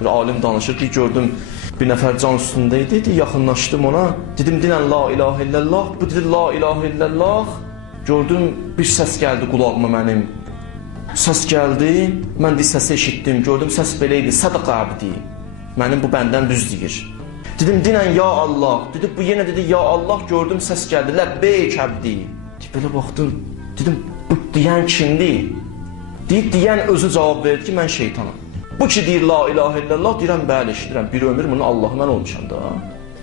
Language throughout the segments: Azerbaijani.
Bir alim danışır ki, gördüm bir nəfər can üstündə idi, yaxınlaşdım ona. Dedim, dinən la ilahe illallah, bu dedi la ilahe illallah. Gördüm bir səs gəldi qulağıma mənim. Səs gəldi, mən də səsi eşitdim, gördüm səs belə idi, sədaq abdi. Mənim bu bəndən düz deyir. Dedim, dinən ya Allah. Dedi, bu yenə dedi, ya Allah, gördüm səs gəldi, ləbbeyk abdi. Belə baxdım, dedim, bu deyən kimdir? Deyən özü cavab verdi ki, mən şeytanam. Bu ki deyir la ilahe illallah, deyirəm, bəli, eşidirəm. Bir ömür bunun Allahı mən olmuşam da.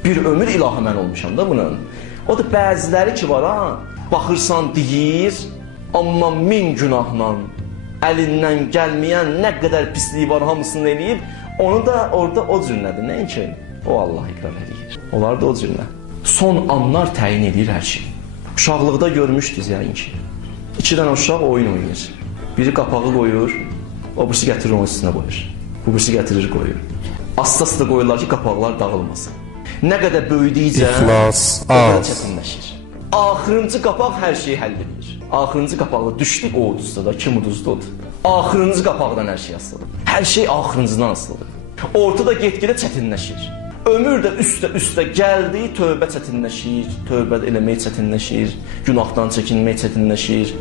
Bir ömür ilahı mən olmuşam da bunun. O da bəziləri ki var ha, baxırsan deyir, amma min günahla əlindən gəlməyən nə qədər pisliyi var hamısını eləyib, onu da orada o cürlədir. Nəinki? O Allah iqrar edir. Onlar da o cürlə. Son anlar təyin edir hər şey. Uşaqlıqda görmüşdünüz yəqin ki. 2 dənə uşaq oyun oynayır. Biri qapağı qoyur, o birisi gətirir onun üstünə qoyur. Bu birisi gətirir qoyur. Asta-asta qoyurlar ki, qapaqlar dağılmasın. Nə qədər böyüdükcə o qədər çətinləşir. Axırıncı qapaq hər şeyi həll edir. Axırıncı qapaqda düşdü, o uduzda da, kim uduzda odur. Axırıncı qapaqdan hər şey asılıdır. Hər şey axırıncıdan asılıdır. Ortada get-gedə çətinləşir. Ömür də üstə gəldi, tövbə çətinləşir, tövbə eləmək çətinləşir, günahdan çəkinmək çətinləşir.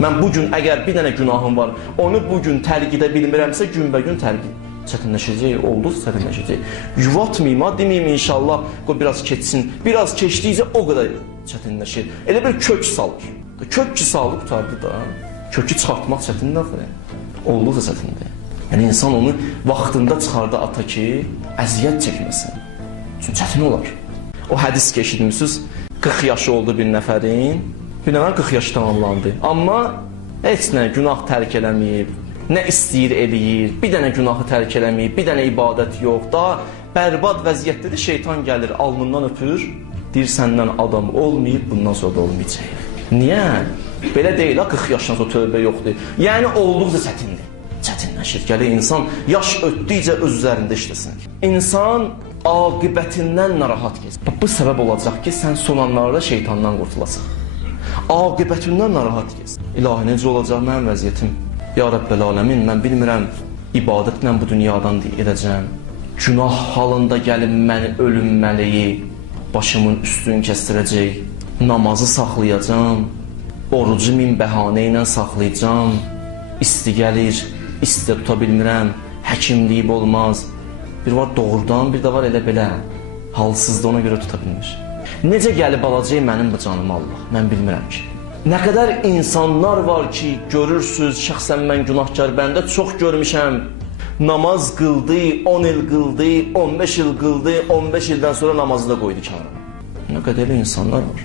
Mən bugün əgər bir dənə günahım var, onu bugün tərk edə bilmirəmsə, günbəgün tərk çətinləşəcək, olduqca çətinləşəcək. Yuvatmayayım, deməyim inşallah, qoy biraz keçsin. Biraz keçdikcə o qədər çətinləşir. Elə bir kök salır. Kök ki salır, qutardı da. Kökü çıxartmaq çətindir. Olduqca çətindir. Yəni insan onu vaxtında çıxardı ata ki, əziyyət çəkməsin. Çünki çətin olar. O hədis ki eşitmişsiniz, 40 yaşı oldu bir nəfərin, bir nəfər 40 yaşı tamamlandı. Amma heç nə günah tərk eləməyib, nə istəyir eləyir, bir dənə günahı tərk eləməyib, bir dənə ibadət yox. Daha bərbad vəziyyətdə də şeytan gəlir, alnından öpür, deyir səndən adam olmayıb, bundan sonra da olmayacaq. Niyə? Belə deyil, 40 yaşdan sonra tövbə yoxdur. Yəni olduqca çətindir. Çətinləşir. Gəlir insan yaş ötdükcə öz üzərində işləsin. İnsan aqibətindən narahat keçir. Bu səbəb olacaq ki, sən son anlarda şeytandan qurtulasan. Aqibətindən narahat keçir. İlahi, necə olacaq mənim vəziyyətim? Ya Rəbbəl aləmin, mən bilmirəm, ibadətlə bu dünyadan edəcəm. Günah halında gəlib məni ölünməliyi, başımın üstünü kəstirəcək. Namazı saxlayacam, orucu min bəhanə ilə saxlayacam. İsti gəlir, isti tuta bilmirəm, həkim deyib olmaz. Bir var doğrudan, bir də var elə belə. Halsızda ona görə tuta bilmir. Necə gəlib alacaq mənim bu canımı Allah? Mən bilmirəm ki. Nə qədər insanlar var ki, görürsünüz, şəxsən mən günahkar, bəndə çox görmüşəm. Namaz qıldı, 10 il qıldı, 15 il qıldı, 15 ildən sonra namazı da qoydu kənara. Nə qədər insanlar var.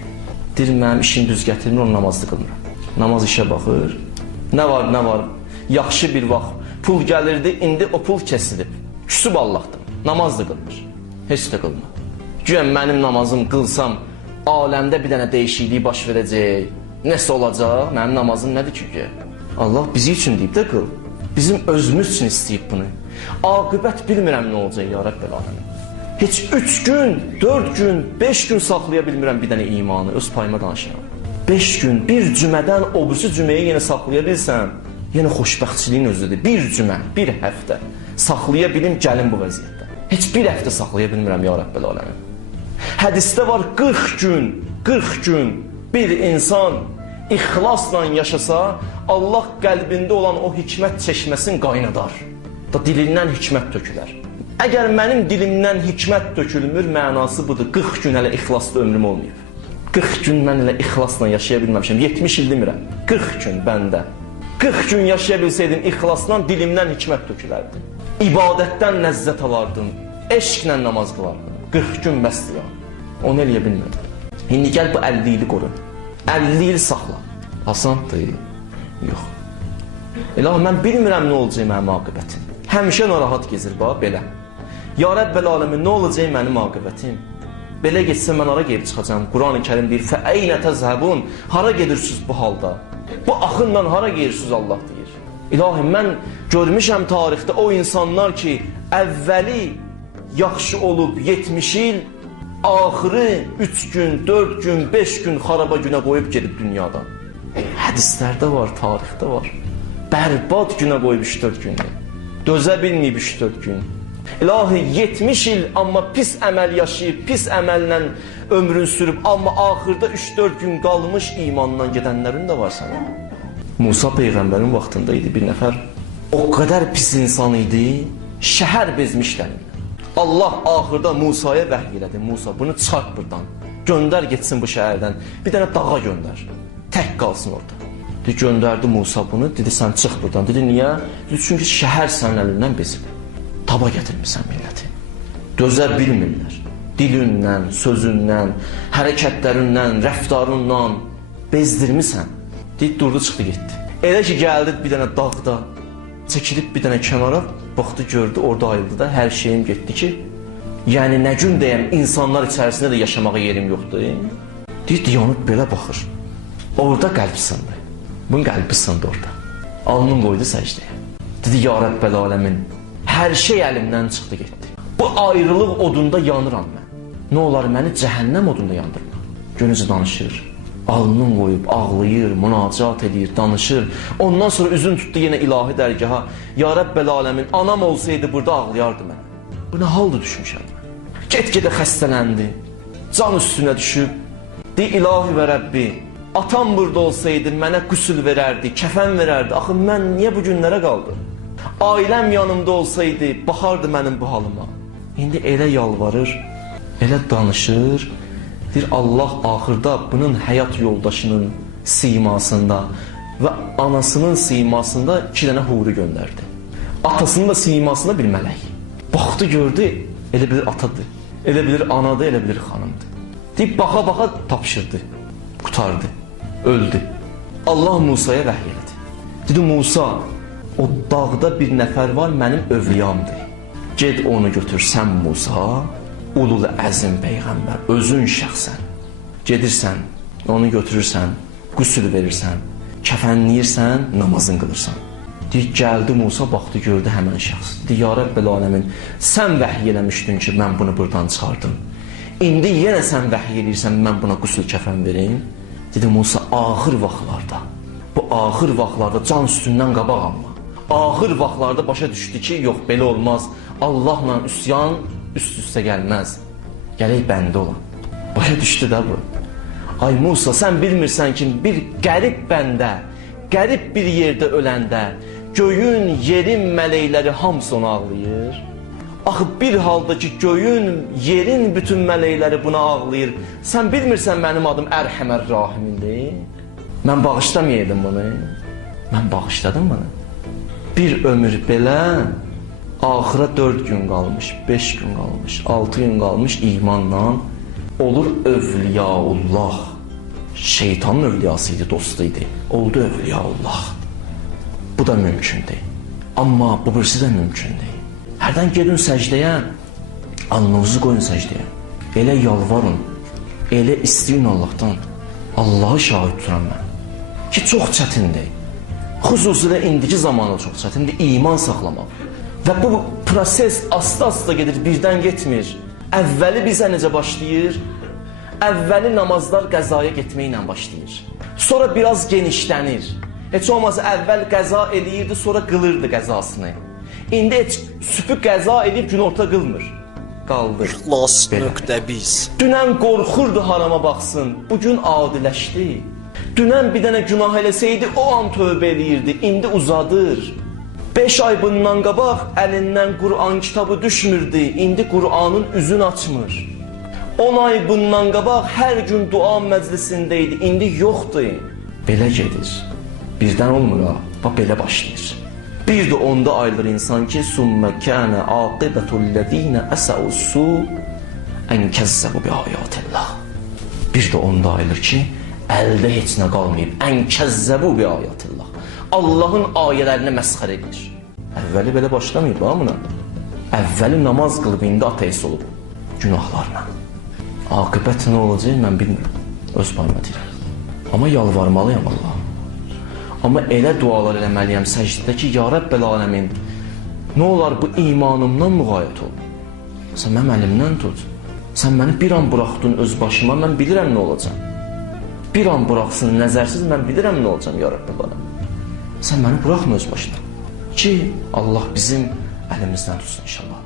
Deyir, mənim işim düz gətirmir, onu namazda qılmıram. Namaz işə baxır. Nə var? Yaxşı bir vaxt pul gəlirdi, indi o pul kəsilib. Küsüb Allah'tan. Namaz da qılmır. Heç də qılmır. Güyən mənim namazım qılsam, aləmdə bir dənə dəyişikliyi baş verəcək. Nəsə olacaq? Mənim namazım nədir ki? Allah bizi üçün deyib də qıl. Bizim özümüz üçün istəyib bunu. Aqibət bilmirəm nə olacaq ya Rəbbəl aləmin. Heç 3 gün, 4 gün, 5 gün saxlaya bilmirəm bir dənə imanı. Öz payıma danışıram. 5 gün, bir cümədən o birisi cüməyi yenə saxlaya bilsəm, yenə xoşbəxtçiliyin özüdür. Bir cümə, bir həftə saxlaya bilim, gəlin bu vəziyyətdə. Heç bir həftə saxlaya bilmirəm ya Rəbbəl aləmin. Hədisdə var 40 gün bir insan ixlasla yaşasa, Allah qəlbində olan o hikmət çeşməsini qaynadar. Da dilindən hikmət tökülər. Əgər mənim dilimdən hikmət tökülmür, mənası budur. 40 gün hələ ixlaslı ömrüm olmayıb. 40 gün mən elə ixlasla yaşaya bilməmişəm. 70 il demirəm. 40 gün bəndə. 40 gün yaşaya bilsəydim ixlasla dilimdən hikmət tökülərdi. İbadətdən ləzzət alardım. Eşqlə namaz qılardım. 40 gün bəsdir ya. Onu eləyə bilmirdim. İndi gəl bu 50 ili qoru. 50 il saxla. Asandır. Yox. İlahi, mən bilmirəm nə olacaq mənim aqibətim. Həmişə narahat gezir bax belə. Ya Rəbbəl aləmin, nə olacaq mənim aqibətim? Belə geçsə mən hara gedib çıxacam? Quran-ı Kərim deyir, fəəynə təzhəbun. Hara gedirsiniz bu halda? Bu axınla hara gedirsiniz Allah deyir. İlahi, mən görmüşəm tarixdə o insanlar ki, əvvəli yaxşı olub 70 il, axırı 3 gün, 4 gün, 5 gün xaraba günə qoyub gedib dünyadan. Hədislərdə var, tarixdə var. Bərbad günə qoyub 3-4 günü. Dözə bilməyib 3-4 gün. İlahi 70 il amma pis əməl yaşayıb, pis əməllə ömrün sürüb, amma axırda 3-4 gün qalmış imandan gedənlərin də var sənə. Musa Peyğəmbərin vaxtında idi bir nəfər. O qədər pis insan idi, şəhər bezmişlər. Allah axırda Musaya vəhy elədi. Musa bunu çıxart buradan, göndər getsin bu şəhərdən, bir dənə dağa göndər, tək qalsın orada. Dedi, göndərdi Musa bunu, dedi sən çıx buradan. Dedi niyə? Dedi, çünki şəhər sənin əlindən bezib. Taba gətirmirsən milləti. Dözə bilmirlər. Dilindən, sözündən, hərəkətlərindən, rəftarından bezdirmirsən. Deyib, durdu, çıxdı, getdi. Elə ki, gəldi bir dənə dağda, çəkilib bir dənə kənara, baxdı, gördü, orada ayıldı da, hər şeyim getdi ki, yəni nə gün deyəm, insanlar içərisində də yaşamağa yerim yoxdur. Deyib, yanıb belə baxır. Orada qəlb sındı. Bunun qəlbi sındı orada. Alnını qoydu səcdəyə. Dedi, ya Rəbbəl aləmin, hər şey əlimdən çıxdı, getdi. Bu ayrılıq odunda yanıram mən. Nə olar, məni cəhənnəm odunda yandırma. Gönücü danışır, alnını qoyub, ağlayır, münacat edir, danışır. Ondan sonra üzün tutdu yenə ilahi dərgaha. Ya Rəbbəl aləmin, anam olsaydı burada ağlayardı mənə. Bu nə halda düşmüşəm mən? Get-gedə xəstələndi, can üstünə düşüb. Deyir, ilahi və Rəbbi, atam burada olsaydı mənə qüsül verərdi, kəfən verərdi. Axı mən niyə bu günlərə qaldım? Ailəm yanımda olsaydı, baxardı mənim bu halıma. İndi elə yalvarır, elə danışır. Deyir, Allah axırda bunun həyat yoldaşının simasında və anasının simasında 2 dənə huri göndərdi. Atasının da simasında bir mələk. Baxdı, gördü, elə bilir atadır, elə bilir anadır, elə bilir xanımdır. Deyib, baxa-baxa tapşırdı, qutardı, öldü. Allah Musaya vəhy elədi. Dedi, Musa, o dağda bir nəfər var, mənim övliyamdır. Ged onu götür, sən Musa, ulul əzim Peyğəmbər, özün şəxsən. Gedirsən, onu götürürsən, qüsül verirsən, kəfənləyirsən, namazın qılırsan. Deyir, gəldi Musa, baxdı, gördü həmən şəxs. Deyir, ya Rəbbəl aləmin, sən vəhy eləmişdin ki, mən bunu buradan çıxardım. İndi yenə sən vəhy eləyirsən, mən buna qüsül kəfən verim. Dedi, Musa, axır vaxtlarda, bu axır vaxtlarda can üstündən qabaq amma. Axır vaxtlarda başa düşdü ki, yox, belə olmaz. Allahla üsyan üst-üstə gəlməz. Gələk bəndə olan. Başa düşdü də bu. Ay Musa, sən bilmirsən ki, bir qərib bəndə, qərib bir yerdə öləndə, göyün, yerin mələkləri hamısı onu ağlayır. Axı bir halda ki, göyün, yerin bütün mələkləri buna ağlayır. Sən bilmirsən mənim adım Ərhəmər Rahimindir. Mən bağışlamayaydım bunu. Mən bağışladım bunu. Bir ömür belə, axıra 4 gün qalmış, 5 gün qalmış, 6 gün qalmış imanla olur övliyaullah. Şeytanın övliyası idi, dostu idi. Oldu övliyaullah. Bu da mümkündür. Amma bu birisi də mümkündür. Hərdən gedin səcdəyə, alnınızı qoyun səcdəyə. Elə yalvarın, elə isteyin Allahdan. Allahı şahid tuturam mən. Ki çox çətindir. Xüsusilə indiki zamanı çox çətindir, iman saxlamaq. Və bu proses asta-asta gedir, birdən getmir. Əvvəli bizə necə başlayır? Əvvəli namazlar qəzaya getməklə başlayır. Sonra biraz genişlənir. Heç olmasa əvvəl qəza eləyirdi, sonra qılırdı qəzasını. İndi heç sübhü qəza eləyib günorta qılmır. Qaldı. İxlas.biz. Dünən qorxurdu harama baxsın, bugün adiləşdi. Dünən bir dənə günah eləsəydi, o an tövbə eləyirdi, indi uzadır. 5 ay bundan qabaq əlindən Qur'an kitabı düşmürdü, indi Qur'anın üzünü açmır. 10 ay bundan qabaq hər gün dua məclisindəydi, indi yoxdur. Belə gedir. Birdən olmur ha, bax belə başlayır. Bir də onda ayrılır insan ki, Sümmə kənə aqibətüllezîne əsəussu ən kəzzəbu bi ayatillah. Bir də onda ayrılır ki, əldə heç nə qalmayıb, ən kəzzəbu bi ayatillah. Allahın ayələrini məsxər edir. Əvvəli belə başlamayıb ha buna. Əvvəli namaz qılıb, indi ateist olub günahlarla. Aqibət nə olacaq mən bilmirəm, öz payıma deyirəm. Amma yalvarmalıyam Allaha. Amma elə dualar eləməliyəm səcdədə ki, ya Rəbbəl aləmin, nə olar bu imanımdan müğayət ol. Sən mənim əlimdən tut. Sən məni bir an buraxdın öz başıma, mən bilirəm nə olacaq. Bir an buraxsın nəzərsiz, mən bilirəm nə olacaq ya Rəbbəl aləmin. Sən məni buraxma öz başına. Ki, Allah bizim əlimizdən tutsun inşallah.